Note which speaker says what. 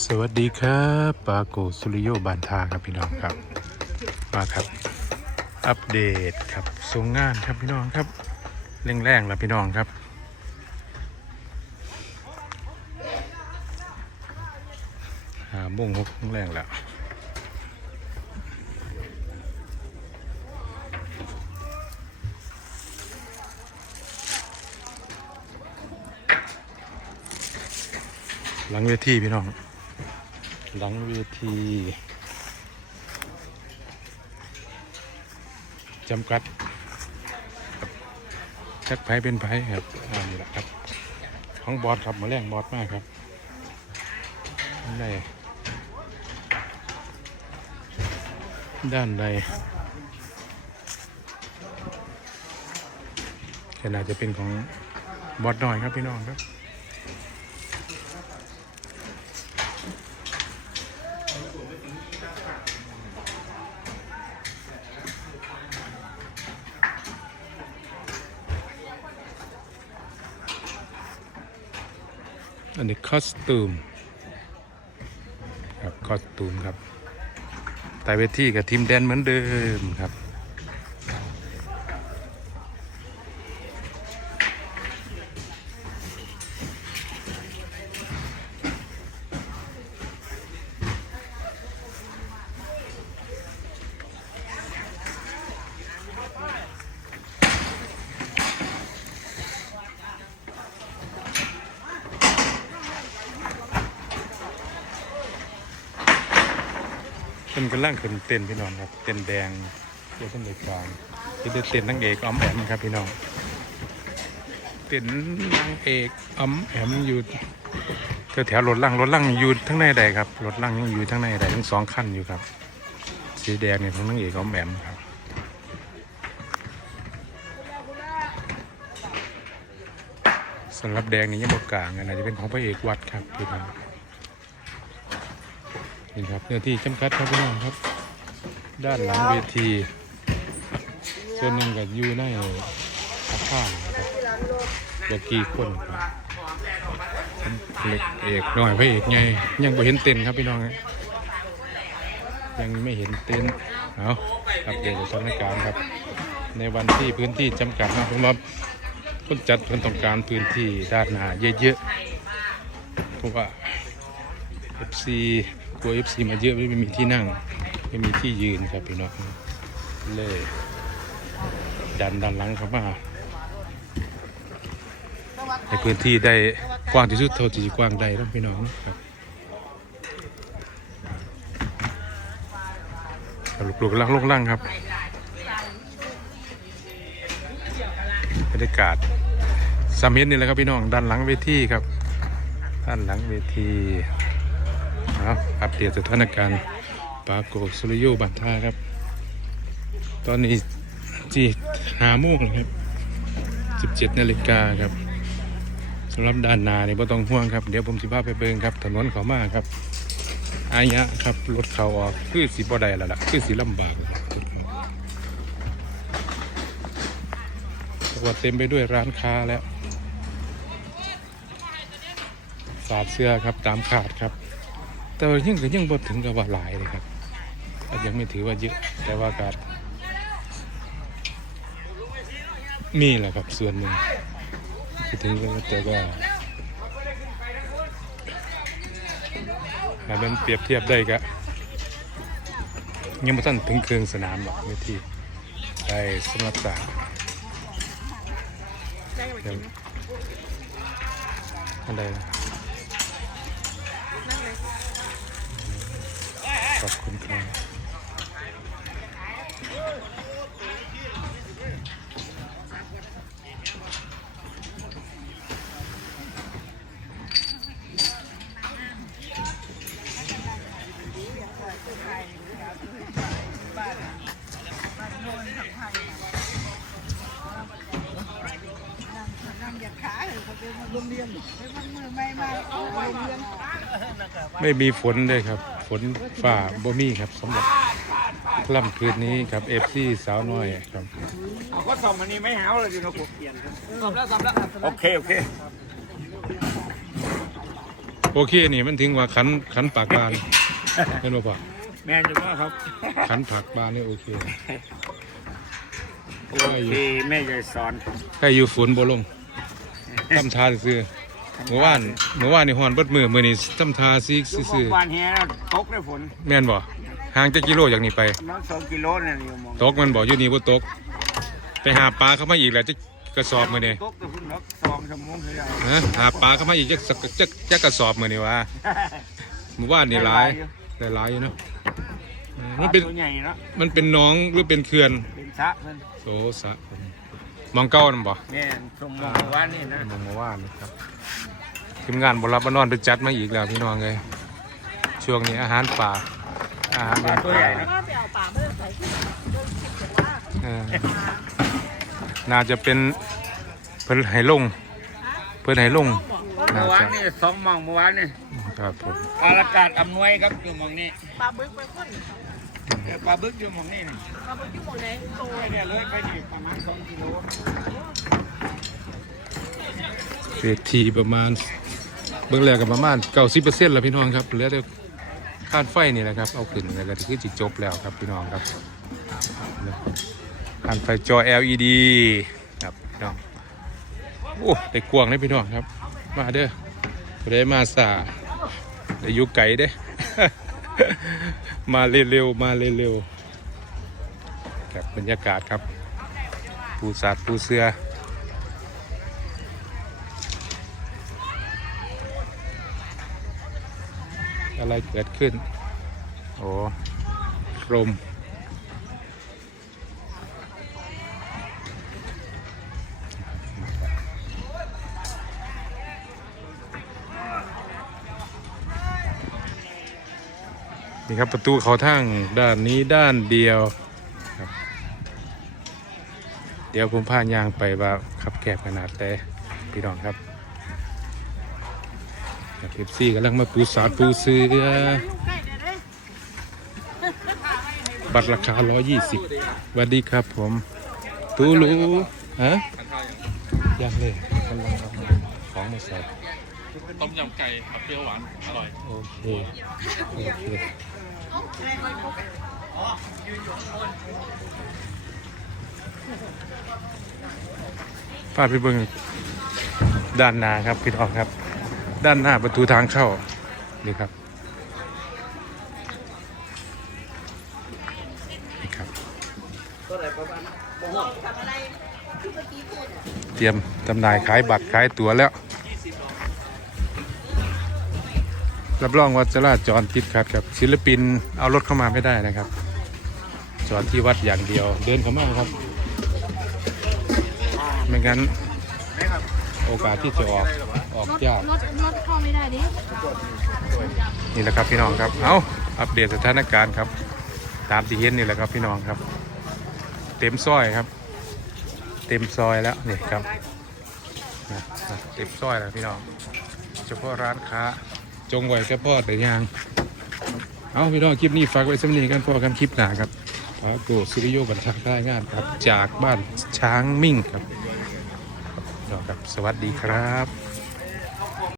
Speaker 1: สวัสดีครับปาโกสุริโยบานทาครับพี่น้องครับมาครับ อัปเดตครับส่งงานครับพี่น้องครับเร่งแรงแล้วพี่น้องครับ หาโมุ่งหกโมงแรงแล้วหลังเวทีพี่น้อง หลังเวทีจำกัดครับจักไผเป็นไผครับอ่านี่แหละครับ ของบอสครับมาแรงบอสมากครับได้ด้านใดแค่น่าจะเป็นของบอสหน่อยครับพี่น้องครับ อันนี้คอสตูมครับคอสตูมครับไต่เวทีกับทีมแดนเหมือนเดิมครับ นกำลังขึ้นเต้นพี่น้องครับเต้นแดงเดี๋ยวเต้นเด็กกลางที่ได้เต้นนางเอกออมแอมครับพี่น้องเต้นนางเอกออมแอมอยู่แถวแถวรถล่างรถล่างอยู่ทั้งในใดครับรถล่างยังอยู่ทั้งในใดทั้งสองขั้นอยู่ครับ สีแดงเนี่ยของนางเอกออมแอมครับสำหรับแดงนี่ยังบกกลางนอาจจะเป็นของพระเอกวัดครับพี่น้อง นี่ครับเนื้อที่จำกัดครับพี่น้องครับ ด้านหลังเวที ส่วนหนึ่งก็อยู่ในอาคารครับบกี่คนครับเล็กเอกน้อยพระเอกไงยังไม่เห็นเต็นครับพี่น้องยังไม่เห็นเต็นเอาอัปเดตสถานการณ์ครับ ในวันที่พื้นที่จำกัดนะสำหรับคนจัดคนต้องการพื้นที่ด้านหน้าเยอะๆเพราะว่า FC กลัว FC มาเยอะไม่มีที่นั่ง ไม่มีที่ยืนครับพี่น้องเลยดันด้านหลังเข้ามาให้พื้นที่ได้กว้างที่สุดเท่าที่กว้างได้ครับพี่น้องครับครับลูกๆลังลงล่างครับบรรยากาศสามเมตรนี่แหละครับพี่น้องด้านหลังเวทีครับ ด้านหลังเวทีครับ เดตสถานการณ์ปาโกสุริโยบันทาครับ ตอนนี้จีหาโมงครับ 17นาฬิกาครับสำหรับด้านนานี่ไม่ต้องห่วงครับ เดี๋ยวผมสิพาไปเบิ่งครับ ถนนเขามาครับอายะครับรถเขาออกคือสีบ่ได้แล้วล่ะคือสีลำบากว่าเต็มไปด้วยร้านค้าแล้ว สาดเสื้อครับตามขาดครับ แต่ว่ายังก็ยังบ่ถึงกับว่าหลายเลยครับอาจยังไม่ถือว่าเยอะแต่ว่าการมีแหละครับส่วนหนึ่งที่ถึงก็แต่ว่าถ้ามันเปรียบเทียบได้ก็ยังไม่ทันถึงเครื่องสนามหรอกเวทีได้สำหรับสามเดี๋ยวอันใดนะ ขอบคุณครับไม่มีฝนเลยครับฝ นฝ่าบ่มีครับสำหรับคล่ำคืนนี้ครับเอฟซีสาวน้อยครับ
Speaker 2: ก็สอบมันนี้ไม่หาวเลยดิเราเปลี่ยนสอบแล้วสอบแล้วโอเคโอเค
Speaker 1: โอเคนี่มันถึงว่าขันขันปากบานเห็นบ่พ่อ
Speaker 2: แม่จะว่าครับ
Speaker 1: ขันผักบานนี่โอเค
Speaker 2: โอเคแม่จะสอน
Speaker 1: ใครอยู่ฝนบ่ลงทำทาซื่อ เมื่อวานเมื่อวานนี่ฮ้อนเบิดมือมื้อนี้ทำทาซิ
Speaker 2: ลูก
Speaker 1: ซื่อ
Speaker 2: บ้านแฮ่ตกได้ฝน
Speaker 1: ๆแม่นบ่ห่างจักกิโลจากนี้ไป
Speaker 2: น้องสองกิโลเนี่ยอยู่มอง
Speaker 1: ตกมันบ่อยู่นี่บ่ตก ไปหาปลาเข้ามาอีกแล้วจะกระสอบมื้อนี้
Speaker 2: ตกแต่พุ่นนักสองชั่วโมงเท่านั้น
Speaker 1: ฮะหาปลาเข้ามาอีกจักสักจักจักกระสอบมื้อนี้ว่าเมื่อวานนี่หลายได้หลายอยู่เนาะเออมันเป็น
Speaker 2: ตัวใหญ่เนาะ
Speaker 1: มันเป็นหน้องหรือเป็นเขื่อน
Speaker 2: เป็นสระเพิ่น
Speaker 1: โสสะมองเก้านั่นบ่
Speaker 2: แม่นสมมองเมื่อวานนี่นะ
Speaker 1: มองมาว่านะครับ ทีมงานบรับบานอนไปจัดมาอีกแล้วพี่น้องเลยช่วงนี้อาหารป่าอาหาร
Speaker 2: ปลา
Speaker 1: เป็น
Speaker 2: ตัว
Speaker 1: ป่า
Speaker 2: ใหญ่นะ
Speaker 3: ก็ไปเอาปลาเมื่อใส่ขึ้นเดินคิดถึงว่า
Speaker 1: เออน่าจะเป็นเพิ่นให้ลงเพิ่นให้ลง
Speaker 2: เมื่
Speaker 1: น่า
Speaker 2: อวาน
Speaker 1: จะ
Speaker 2: นี่สองหมองเมื่อวานนี่
Speaker 1: ครับผม
Speaker 2: ปลาอากาศอำนวยครับอยู่หมองนี้
Speaker 3: ปลาบึกไปพ่น
Speaker 2: เออปลาบึกอยู่หมองนี้นี่
Speaker 3: ปลาบึกอยู่หมดเลยโต
Speaker 2: ไปเนี่ยเลยไปนี่ประมาณสองกิโล
Speaker 1: เวทีประมาณเบื้องแรกก็ประมาณ90%แล้วพี่น้องครับเหลือแต่คาดไฟนี่แหละครับ เอาขึ้นแล้วก็คือจิจบแล้วครับพี่น้องครับคานไฟจอ LED ครับพี่น้องโอ้ได้กวางเลยพี่น้องครับ มาเด้อได้มาสาได้ยู่ไกลเด้ มาเร็วๆมาเร็วๆครับบรรยากาศครับ ปูสัตว์ปูเสือ อะไรเกิดขึ้น โอ้ลมนี่ครับประตูเขาทั้งด้านนี้ด้านเดียวครับเดี๋ยวผมพายางไปว่าขับแคบขนาดแต่พี่น้องครับ เอฟซีกำลังมาปูสาดปูเสือ
Speaker 3: ใกล้เลยเด้
Speaker 1: บัตรราคา 120สวัสดีครับผมตูรูฮะยังเลยกำลังเอาของมาใส่
Speaker 4: ต้มยำไก่ครับเปรี้ยวหวาน อร่อย
Speaker 1: โอเค โอเคพาไปเบิ่งด้านหน้าครับพี่น้องครับ ด้านหน้าประตูทางเข้า นี่ครับ นี่ครับ เตรียมจำหน่ายขายบัตรขายตั๋วแล้ว รับรองว่าจราจรติดขัดครับ ศิลปินเอารถเข้ามาไม่ได้นะครับ จอดที่วัดอย่างเดียว เดินเข้ามาครับ ไม่งั้น โอกาสที่จะออกออกยาก
Speaker 3: รถรถเข้าไม่ได้ดิ
Speaker 1: นี่แหละครับพี่น้องครับเอาอัปเดตสถานการณ์ครับ ตามที่เห็นนี่แหละครับพี่น้องครับ เต็มซอยครับ เต็มซอยแล้วนี่ครับนะนะเต็มซอยแล้วพี่น้องเฉพาะร้านค้าจงไว้แค่พอแต่ยางเอาพี่น้องคลิปนี้ฝากไว้สำนีกันพอกันคลิปหน้าครับพระโกสุริโยบัญชาได้งานครับ จากบ้านช้างมิ่งครับครับพี่น้อง ครับ สวัสดีครับ